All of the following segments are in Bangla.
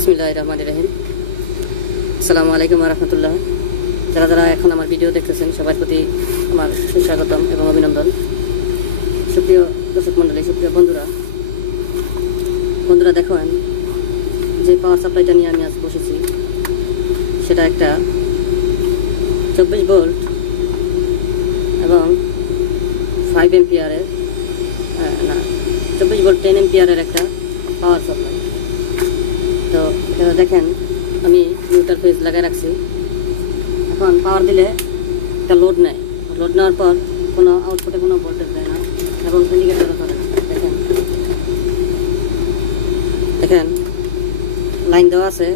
বিসমিল্লাহির রহমানির রহিম। আসসালামু আলাইকুম ওয়া রাহমাতুল্লাহ। যারা যারা এখন আমার ভিডিও দেখতেছেন সবার প্রতি আমার সুস্বাগতম এবং অভিনন্দন। সুপ্রিয় দর্শক মণ্ডলী, সুপ্রিয় বন্ধুরা দেখেন যে পাওয়ার সাপ্লাইটা নিয়ে আমি আজ বসেছি সেটা একটা 24 ভোল্ট এবং 5 এম্পিয়ারের 24 ভোল্ট 10 এম্পিয়ারের একটা পাওয়ার সাপ্লাই। তো এটা দেখেন আমি নিউট্রাল ফেজ লাগিয়ে রাখছি। এখন পাওয়ার দিলে একটা লোড নেয়, লোড নেওয়ার পর কোনো আউটপুটে কোনো ভোল্টেজ দেয় না এবং ইন্ডিকেটরও ধরে না। দেখেন লাইন দেওয়া আছে,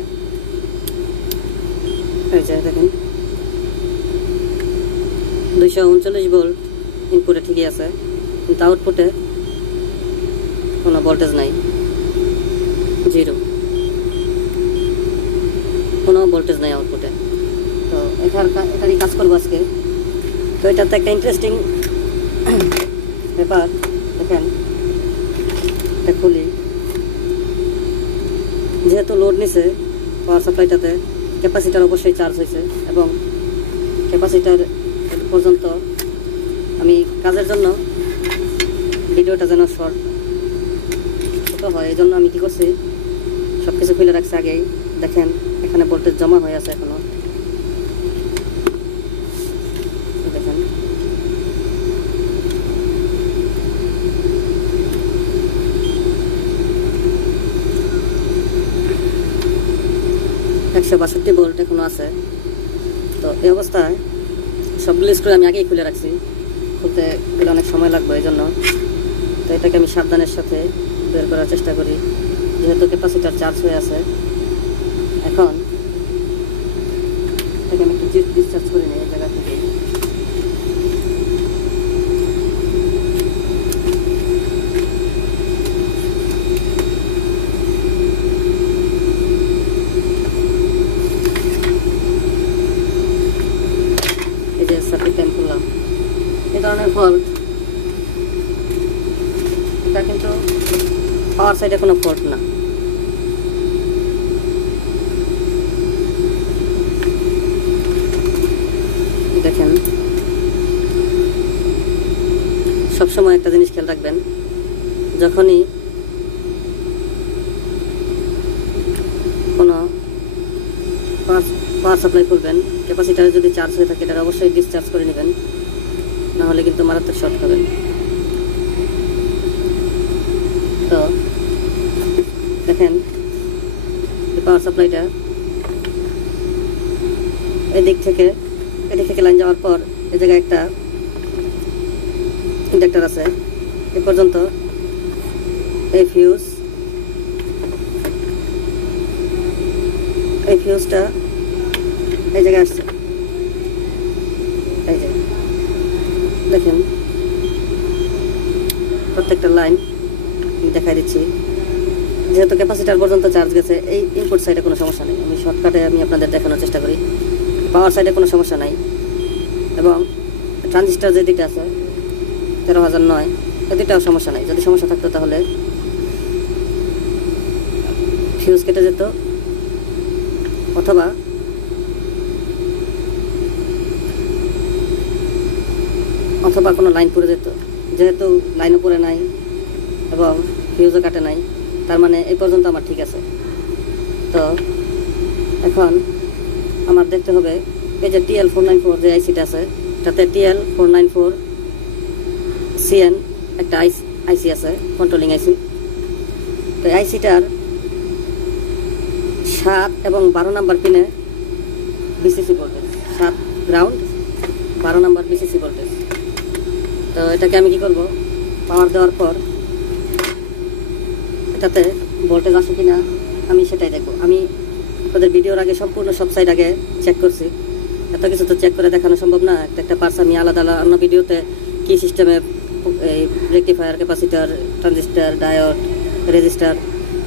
এই যে দেখেন 239 ভোল্ট ইনপুটে ঠিকই আছে, কিন্তু আউটপুটে কোনো ভোল্টেজ নাই, জিরো, কোনো ভোল্টেজ নাই আউটপুটে। তো এটারই কাজ করবো আজকে। তো এটাতে একটা ইন্টারেস্টিং ব্যাপার, দেখেন এটা খুলি, যেহেতু লোড নিছে পাওয়ার সাপ্লাইটাতে ক্যাপাসিটার অবশ্যই চার্জ হয়েছে এবং ক্যাপাসিটার পর্যন্ত আমি কাজের জন্য ভিডিওটা যেন শর্ট ছোটো হয় এই জন্য আমি কী করছি, সব কিছু খুলে রাখছি আগেই। দেখেন এখানে ভোল্টেজ জমা হয়ে আছে এখনো, দেখেন $162 ভোল্ট এখনো আছে। তো এই অবস্থায় সবগুলো স্ক্রু আমি আগেই খুলে রাখছি, খুলতে গেলে অনেক সময় লাগবে এই জন্য। তো এটাকে আমি সাবধানের সাথে বের করার চেষ্টা করি, যেহেতু ক্যাপাসিটার চার্জ হয়ে আছে। এখন এটাকে আমি একটু ডিসচার্জ করে নিই এই জায়গা থেকে। এই যে সার্কিট টাইম করলাম, এই ধরনের ফল্ট, এটা কিন্তু পাওয়ার সাইডে কোনো ফল্ট না। দেখেন সবসময় একটা জিনিস খেয়াল রাখবেন, যখনই কোনো পাওয়ার সাপ্লাই করবেন ক্যাপাসিটারে যদি চার্জ হয়ে থাকে এটা অবশ্যই ডিসচার্জ করে নেবেন, না হলে কিন্তু মারাত্মক শর্ট খাবেন। তো দেখেন পাওয়ার সাপ্লাইটা এদিক থেকে লাইন যাওয়ার পর এই জায়গায় একটা ইন্ডাক্টর আছে, এ পর্যন্ত এই ফিউজটা এই জায়গায় আসছে। এই যে দেখেন প্রত্যেকটা লাইন দেখাই দিচ্ছি, যেহেতু ক্যাপাসিটার পর্যন্ত চার্জ গেছে। এই ইনপুট সাইডে কোনো সমস্যা নেই, আমি শর্টকাটে আমি আপনাদের দেখানোর চেষ্টা করি। পাওয়ার সাইডে কোনো সমস্যা নাই এবং ট্রানজিস্টার যে দিকটা আছে 13009 এদিকটাও সমস্যা নাই। যদি সমস্যা থাকতো তাহলে ফিউজ কেটে যেত অথবা কোনো লাইন পুড়ে যেত। যেহেতু লাইনও পুড়ে নাই এবং ফিউজও কাটে নাই, তার মানে এই পর্যন্ত আমার ঠিক আছে। তো এখন আমার দেখতে হবে এই যে TL494 যে আইসিটা আছে, তাতে TL494 CN একটা আইসি আছে, কন্ট্রোলিং আইসি। তো আইসিটার 7 এবং 12 নাম্বার পিনে BCC voltage, 7 ground 12 number BCC voltage. তো এটাকে আমি কি করব, পাওয়ার দেওয়ার পর এটাতে ভোল্টেজ আসে কিনা আমি সেটাই দেখব। আমি ওদের ভিডিওর আগে সম্পূর্ণ সব সাইড আগে চেক করছি, এত কিছু তো চেক করে দেখানো সম্ভব না। একটা পার্টস আমি আলাদা অন্য ভিডিওতে কী সিস্টেমে এই rectifier, capacitor, transistor, diode, resistor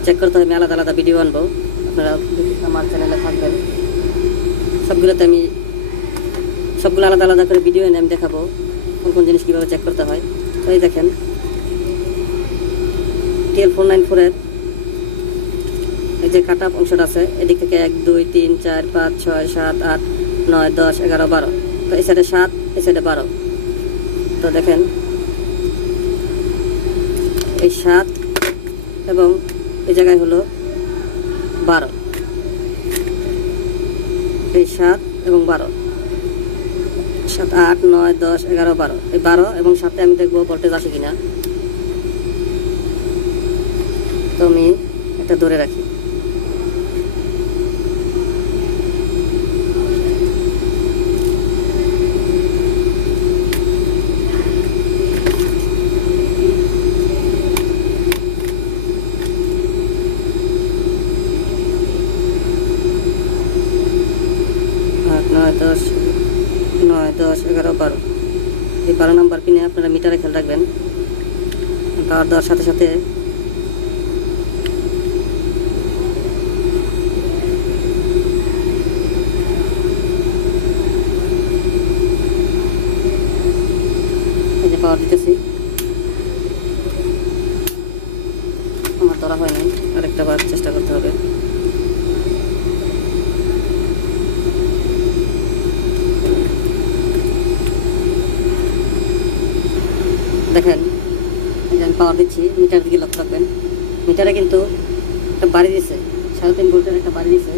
check করতে হয়, আমি আলাদা ভিডিও আনবো, আপনারা আমার চ্যানেলে থাকবেন। সবগুলো আলাদা করে ভিডিও এনে আমি দেখাবো কোন জিনিস কীভাবে চেক করতে হয়। তো এই দেখেন TL494 এর এই যে কাট আপ অংশটা আছে এদিক থেকে 1 2 3 4 5 6 7 8 9 10 11 12, তো এই সাইডে 7, এই সাইডে 12। তো দেখেন এই 7 এবং এই জায়গায় হলো 12, এই 7 এবং 12, 7 8 9 10 11 12, এই 12 এবং 7-এ আমি দেখবো ভোল্টেজ আসে কিনা। তো আমি এটা ধরে রাখি। নয় দশ 11 12, এই 12 নম্বর পিনে আপনারা মিটারে খেয়াল রাখবেন। পাওয়ার দেওয়ার সাথে সাথে এই যে পাওয়ার দিতেছি, আমার ধরা হয়নি, আরেকটা বার চেষ্টা করতে হবে। দেখেন আমি পাওয়ার দিচ্ছি, মিটার দিকে লক্ষ্য রাখবেন। মিটারে কিন্তু একটা বাড়ি দিয়েছে, 3.5 ভোল্টের একটা বাড়ি দিয়েছে,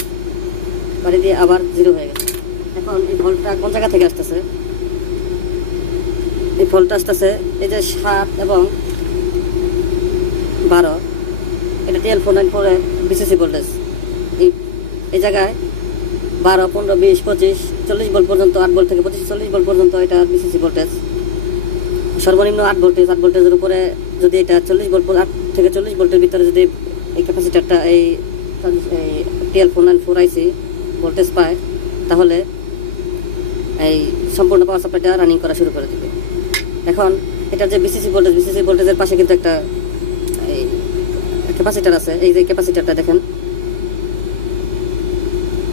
বাড়ি দিয়ে আবার 0 হয়ে গেছে। এখন এই ভোল্টটা কোন জায়গা থেকে আসতেছে? এই ভোল্টটা আসতেছে এই যে 7 এবং 12, এটা 12.4 বিসিসি ভোল্টেজ। এই জায়গায় 12 15 20 25 40 ভোল্ট পর্যন্ত, 8 ভোল্ট থেকে 25 40 ভোল্ট পর্যন্ত এটা বিসিসি ভোল্টেজ। সর্বনিম্ন 8 ভোল্টেজ, 8 ভোল্টেজের উপরে যদি এটা 40 ভোল্ট, 8 থেকে 40 ভোল্টের ভিতরে যদি এই ক্যাপাসিটারটা এই 12.4 আইসি ভোল্টেজ পায়, তাহলে এই সম্পূর্ণ পাওয়ার সাপ্লাইটা রানিং করা শুরু করে দেবে। এখন এটা যে বিসিসি ভোল্টেজের পাশে কিন্তু একটা এই ক্যাপাসিটার আছে। এই যে ক্যাপাসিটারটা দেখেন,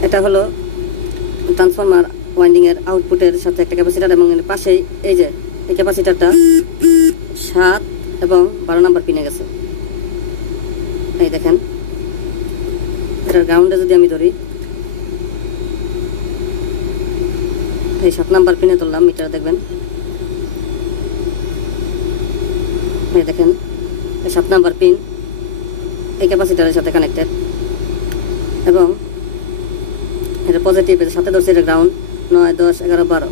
এটা হলো ট্রান্সফরমার ওয়াইন্ডিংয়ের আউটপুটের সাথে একটা ক্যাপাসিটার, এবং এর পাশেই এই যে এই ক্যাপাসিটারটা 7 এবং 12 নাম্বার পিনে গেছে। এই দেখেন এটার গ্রাউন্ডে যদি আমি ধরি, এই 7 নাম্বার পিনে ধরলাম মিটার, দেখবেন এই দেখেন এই 7 নাম্বার পিন এই ক্যাপাসিটারের সাথে কানেক্টেড, এবং এটা পজিটিভ, এর সাথে ধরছে এটা গ্রাউন্ড। 9 10 11 12,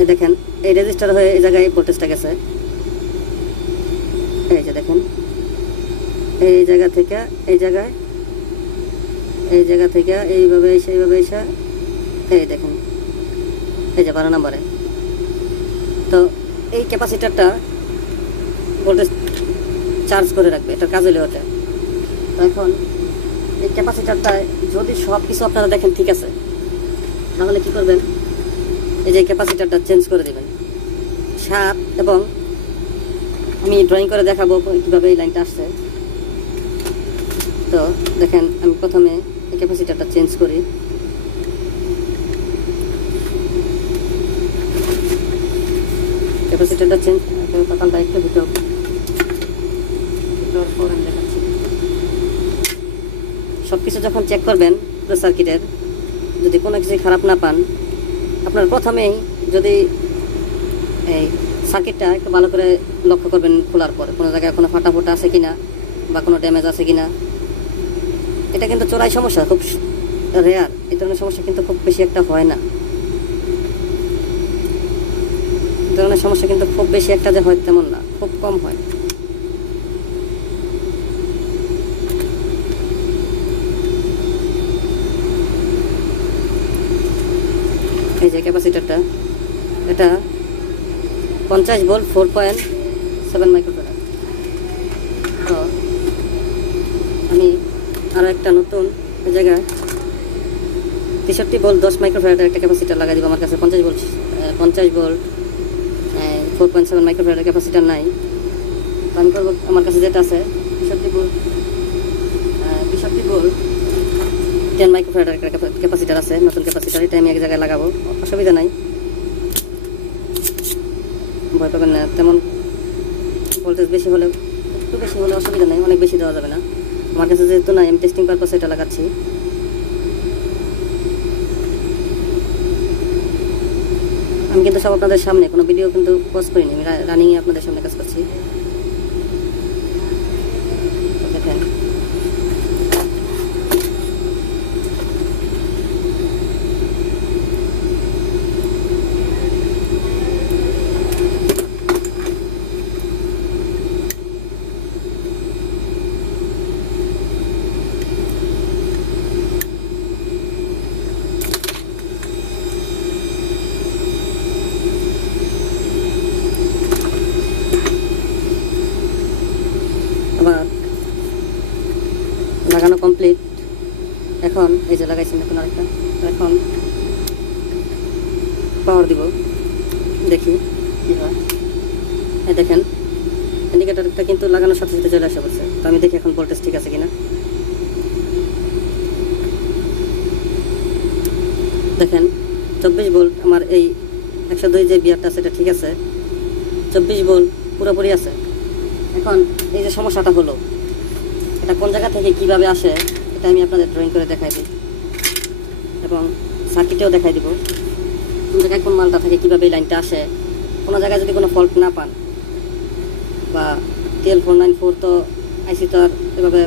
এই দেখেন এই রেজিস্টার হয়ে এই জায়গায় ভোল্টেজটা গেছে। এই যে দেখেন এই জায়গা থেকে এই জায়গায়, এই জায়গা থেকে এইভাবে সেইভাবে এসে এই দেখেন এই যে 12 নম্বরে। তো এই ক্যাপাসিটারটা ভোল্টেজ চার্জ করে রাখবে, এটার কাজ হলে ওটা। তো এখন এই ক্যাপাসিটারটায় যদি সব কিছু আপনারা দেখেন ঠিক আছে, তাহলে কি করবেন, এই যে ক্যাপাসিটারটা চেঞ্জ করে দেবেন 7, এবং আমি ড্রয়িং করে দেখাবো কীভাবে এই লাইনটা আসছে। তো দেখেন আমি প্রথমে এই ক্যাপাসিটারটা চেঞ্জ করি। ক্যাপাসিটারটা চেঞ্জ তাকালটা একটু ভিতর পরে দেখাচ্ছি। সব কিছু যখন চেক করবেন পুরো সার্কিটের, যদি কোনো কিছু খারাপ না পান, আপনার প্রথমেই যদি এই সার্কিটটা একটু ভালো করে লক্ষ্য করবেন খোলার পরে, কোনো জায়গায় কোনো ফাটা ফোটা আছে কিনা বা কোনো ড্যামেজ আছে কিনা। এটা কিন্তু চোরাই সমস্যা, খুব রেয়ার, এই ধরনের সমস্যা কিন্তু খুব বেশি একটা হয় না। এই ধরনের সমস্যা কিন্তু খুব বেশি একটা যে হয় তেমন না, খুব কম হয়। এই যে ক্যাপাসিটারটা, এটা 50 ভোল্ট 4.7 মাইক্রোফ্যারাড। তো আমি আরও একটা নতুন জায়গায় 63 ভোল্ট 10 মাইক্রোফ্যারাডের একটা ক্যাপাসিটার লাগাই দিব। আমার কাছে 50 ভোল্ট 4.7 মাইক্রোফ্যারাডের ক্যাপাসিটার নাই। আমি করবো, আমার কাছে যেটা আছে 63 ভোল্ট 10 মাইক্রোফ্যারাডের একটা ক্যাপাসিটার আছে, নতুন ক্যাপাসিটার। এটা আমি এক জায়গায় লাগাবো, অসুবিধা নাই, ভয় পাবেন না। তেমন ভোল্টেজ বেশি হলে, একটু বেশি হলে অসুবিধা নেই, অনেক বেশি দেওয়া যাবে না। আমার কাছে যেহেতু না, আমি টেস্টিং পারপাসে এটা লাগাচ্ছি। আমি কিন্তু সব আপনাদের সামনে, কোনো ভিডিও কিন্তু পোস্ট করিনি, আমি রানিংয়ে আপনাদের সামনে কাজ করছি। দেখেন আবার লাগানো কমপ্লিট। এখন এই যে লাগাইছি এখন আরেকটা, তো এখন পাওয়ার দিব, দেখি কি হয়। এই দেখেন ইন্ডিকেটরটা কিন্তু লাগানোর সাথে সাথে চলে আসা পড়ছে। তো আমি দেখি এখন ভোল্টেজ ঠিক আছে কিনা। দেখেন 24 ভোল্ট আমার এই 102 যে বিয়ারটা আছে এটা ঠিক আছে, 24 ভোল্ট পুরোপুরি আছে। এখন এই যে সমস্যাটা হলো, এটা কোন জায়গা থেকে কিভাবে আসে এটা আমি আপনাদের ড্রয়িং করে দেখাই দিই এবং সার্কিটেও দেখাই দিব। কোন জায়গায় কোন মালটা থেকে কীভাবে এই লাইনটা আসে। কোনো জায়গায় যদি কোনো ফল্ট না পান বা TL494 তো আইসি তো আর এভাবে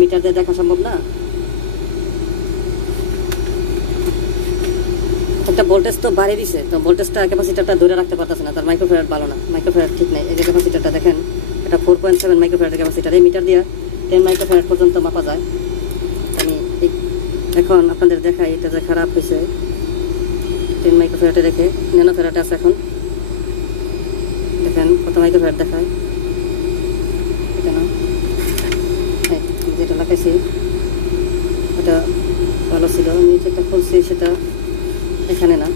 মিটার দিয়ে দেখা সম্ভব না। একটা ভোল্টেজ তো বাড়িয়ে দিছে, তো ভোল্টেজটা ক্যাপাসিটারটা ধরে রাখতে পারতেছে না, তার মাইক্রোফ্যারাড ভালো না, মাইক্রোফ্যারাড ঠিক নেই। এই যে ক্যাপাসিটারটা দেখেন, এটা 4.7 মাইক্রোফ্যারাডের ক্যাপাসিটার, এই মিটার দিয়ে 10 মাইক্রোফ্যারাড পর্যন্ত মাপা যায়। আমি এখন আপনাদের দেখাই, এটা যে খারাপ হয়েছে 10 মাইক্রোফ্যারাডে রেখে ন্যানো ফ্যারাডে আছে। এখন দেখেন কত মাইক্রোফ্যারাড দেখায়, এটা না যেটা লাগাইছি এটা ভালো ছিল, আমি যেটা খুলছি সেটা এখানে না।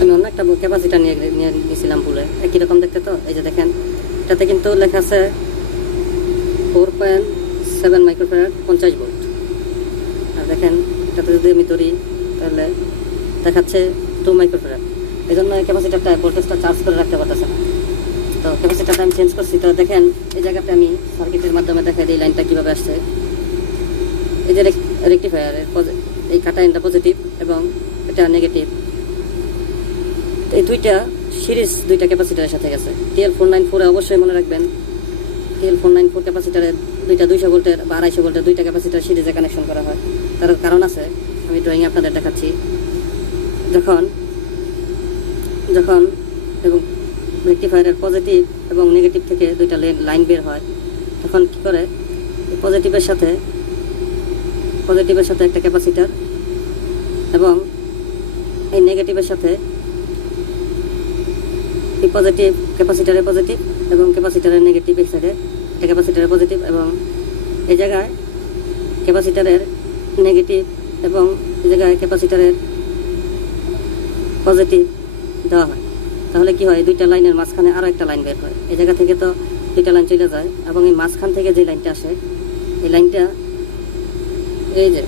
আমি অন্য একটা ক্যাপাসিটার নিয়ে নিয়েছিলাম ভুলে, একই রকম দেখতে। তো এই যে দেখেন এটাতে কিন্তু লেখা আছে 4.7 মাইক্রোফ্যারাড 50 ভোল্ট, আর দেখেন এটাতে যদি আমি ধরি তাহলে দেখাচ্ছে 2 মাইক্রোফ্যারাড। এই জন্য এই ক্যাপাসিটারটা ভোল্টেজটা চার্জ করে রাখতে পারতেছে না। তো ক্যাপাসিটারটা আমি চেঞ্জ করছি। তো দেখেন এই জায়গাতে আমি সার্কিটের মাধ্যমে দেখাই দিই লাইনটা কীভাবে আসছে। এই যে রেকটিফায়ারের এই কাটা এন্ডটা পজিটিভ এবং এটা নেগেটিভ, এই দুইটা সিরিজ দুইটা ক্যাপাসিটারের সাথে গেছে। TL494 অবশ্যই মনে রাখবেন, TL494 ক্যাপাসিটারের দুইটা 200 ভোল্টের বা 250 ভোল্টের দুইটা ক্যাপাসিটার সিরিজে কানেকশন করা হয়। তার কারণ আছে, আমি ড্রয়িংয়ে আপনাদের দেখাচ্ছি। যখন এবং রেকটিফায়ারের পজিটিভ এবং নেগেটিভ থেকে দুইটা লাইন বের হয়, তখন কী করে পজিটিভের সাথে একটা ক্যাপাসিটার এবং এই নেগেটিভের সাথে এই পজিটিভ ক্যাপাসিটারের পজিটিভ এবং ক্যাপাসিটারের নেগেটিভ, এই সাইডে এটা ক্যাপাসিটারের পজিটিভ এবং এই জায়গায় ক্যাপাসিটারের নেগেটিভ এবং এই জায়গায় ক্যাপাসিটারের পজিটিভ দেওয়া হয়। তাহলে কি হয়, দুইটা লাইনের মাঝখানে আরও একটা লাইন বের হয়। এই জায়গা থেকে তো দুইটা লাইন চলে যায় এবং এই মাঝখান থেকে যে লাইনটা আসে, এই লাইনটা এই যে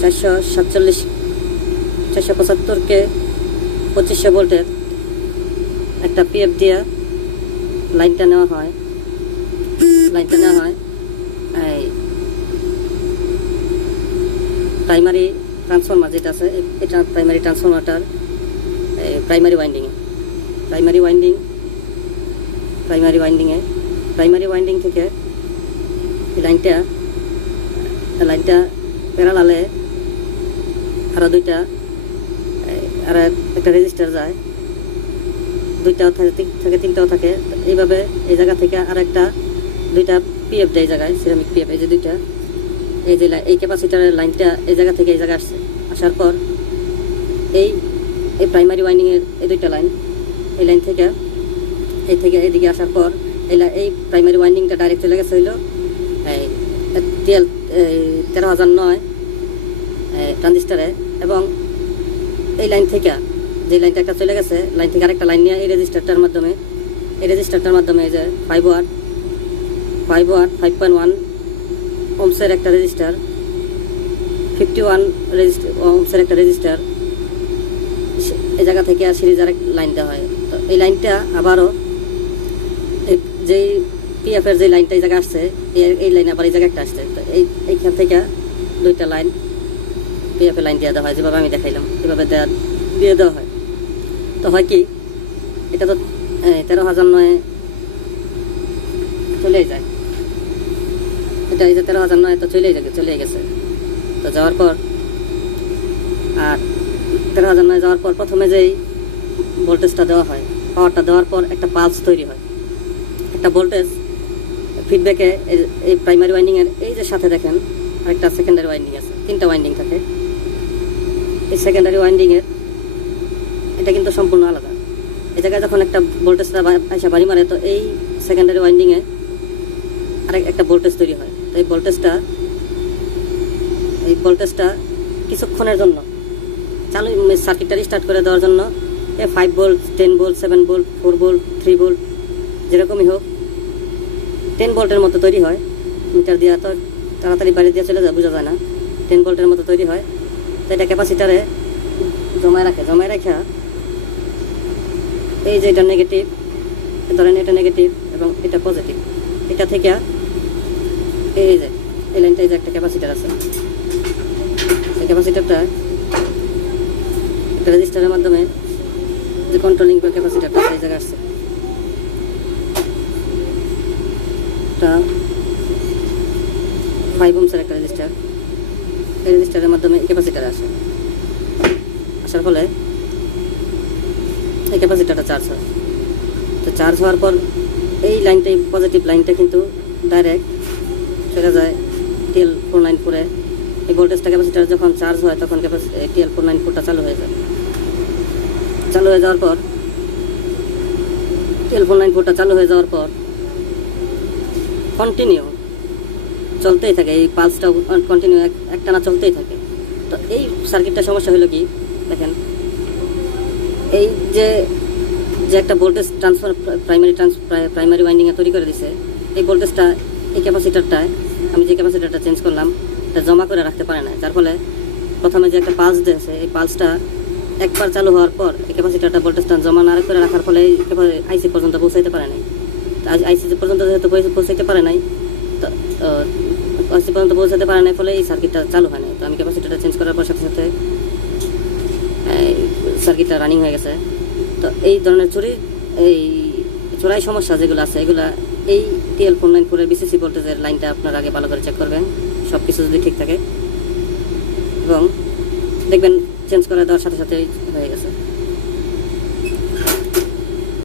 475কে 2500 ভোল্টের একটা পিএফ দিয়ে লাইনটা নেওয়া হয়। এই প্রাইমারি ট্রান্সফর্মার যেটা আছে, এটা প্রাইমারি ট্রান্সফর্মারটার প্রাইমারি ওয়াইন্ডিং থেকে লাইনটা প্যারালালে আরও একটা রেজিস্টার যায়, 2টাও থাকে 3টাও থাকে। এইভাবে এই জায়গা থেকে আর একটা 2টা পিএফ দেয় জায়গায়, সিরামিক পিএফ। এই যে 2টা, এই ক্যাপাসিটারের লাইনটা এই জায়গা থেকে এই জায়গায় আসছে। আসার পর এই প্রাইমারি ওয়াইন্ডিংয়ের এই 2টা লাইন, এই লাইন থেকে এইদিকে আসার পর এই প্রাইমারি ওয়াইন্ডিংটা ডাইরেক্ট চলে গেছে হইলো এই 13009 ট্রানজিস্টারে এবং এই লাইন থেকে যে লাইনটা একটা চলে গেছে, লাইন থেকে আরেকটা লাইন নিয়ে এই রেজিস্টারটার মাধ্যমে এই যে 5 ওয়াট 5.1 ওমসের একটা রেজিস্টার, 51 ওমসের একটা রেজিস্টার এই জায়গা জায়গা থেকে সিরিজ আরেক লাইন দেওয়া হয়। তো এই লাইনটা আবারও যেই পিএফের যে লাইনটা এই জায়গায় আসছে, এই লাইন আবার এই জায়গায় একটা আসছে। তো এইখান থেকে দুইটা লাইন পিএফের লাইন দিয়ে দেওয়া হয়, যেভাবে আমি দেখাইলাম এভাবে দিয়ে দেওয়া হয়। তো হয় কি, এটা তো 13,009 চলেই যায়, এটা এই যে 13,009 তো চলে গেছে। তো যাওয়ার পর আর 13,009 যাওয়ার পর প্রথমে যেই ভোল্টেজটা দেওয়া হয়, পাওয়ারটা দেওয়ার পর একটা পালস তৈরি হয়, একটা ভোল্টেজ ফিডব্যাকে এই প্রাইমারি ওয়াইন্ডিংয়ের এই যে সাথে দেখেন আরেকটা সেকেন্ডারি ওয়াইন্ডিং আছে, 3টা ওয়াইন্ডিং থাকে। এই সেকেন্ডারি ওয়াইন্ডিংয়ের এটা কিন্তু সম্পূর্ণ আলাদা। এই জায়গায় যখন একটা ভোল্টেজটা আইসা বাড়ি মারে, তো এই সেকেন্ডারি ওয়াইন্ডিংয়ে আরেক একটা ভোল্টেজ তৈরি হয়। তো এই ভোল্টেজটা কিছুক্ষণের জন্য চালু সার্কিটটা স্টার্ট করে দেওয়ার জন্য 5 volt, 10 volt, 7 volt, 4 volt, 3 volt যেরকমই হোক 10 ভোল্টের মতো তৈরি হয়। মিটার দিয়ে তো তাড়াতাড়ি বাড়ি দিয়ে চলে যায়, বোঝা যায় না। 10 ভোল্টের মতো তৈরি হয়। তো এটা ক্যাপাসিটারে জমায় রাখা এই যে এটা নেগেটিভ, ধরেন এটা নেগেটিভ এবং এটা পজিটিভ, এটা থেকে এই যে এই লাইনটা, এই যে একটা ক্যাপাসিটার আছে, এই ক্যাপাসিটারটা একটা রেজিস্টারের মাধ্যমে যে কন্ট্রোলিং ক্যাপাসিটারটা এই জায়গায় আসছে, এটা 5 ওহমসের একটা রেজিস্টার। এই রেজিস্টারের মাধ্যমে ক্যাপাসিটার আসার ফলে এই ক্যাপাসিটারটা চার্জ হয়। তো চার্জ হওয়ার পর এই লাইনটাই পজিটিভ লাইনটা কিন্তু ডাইরেক্ট চলে যায় TL494-এ। এই ভোল্টেজটা ক্যাপাসিটার যখন চার্জ হয় তখন TL494টা চালু হয়ে যায়। চালু হয়ে যাওয়ার পর TL494টা চালু হয়ে যাওয়ার পর কন্টিনিউ চলতেই থাকে, এই পালসটা কন্টিনিউ একটানা চলতেই থাকে। তো এই সার্কিটটা সমস্যা হলো কি, দেখেন এই যে একটা ভোল্টেজ ট্রান্সফার প্রাইমারি ওয়াইন্ডিংয়ে তৈরি করে দিছে, এই ভোল্টেজটা এই ক্যাপাসিটারটায় আমি যে ক্যাপাসিটারটা চেঞ্জ করলাম এটা জমা করে রাখতে পারে না। যার ফলে প্রথমে যে একটা পালস দিয়েছে, এই পালসটা একবার চালু হওয়ার পর এই ক্যাপাসিটারটা ভোল্টেজটা জমা না করে রাখার ফলে আইসি পর্যন্ত পৌঁছাইতে পারে নাই। আইসি পর্যন্ত যেহেতু পৌঁছাইতে পারে নাই, তো আইসি পর্যন্ত পৌঁছাতে পারে নাই, ফলে এই সার্কিটটা চালু হয় নাই। তো আমি ক্যাপাসিটারটা চেঞ্জ করার পর সাথে সাথে সার্কিটটা রানিং হয়ে গেছে। তো এই ধরনের চোরাই সমস্যা যেগুলো আছে, এগুলা এই TL494-এর বিসিসি ভোল্টেজের লাইনটা আপনারা আগে ভালো করে চেক করবেন, সব কিছু যদি ঠিক থাকে, এবং দেখবেন চেঞ্জ করে দেওয়ার সাথে সাথে হয়ে গেছে।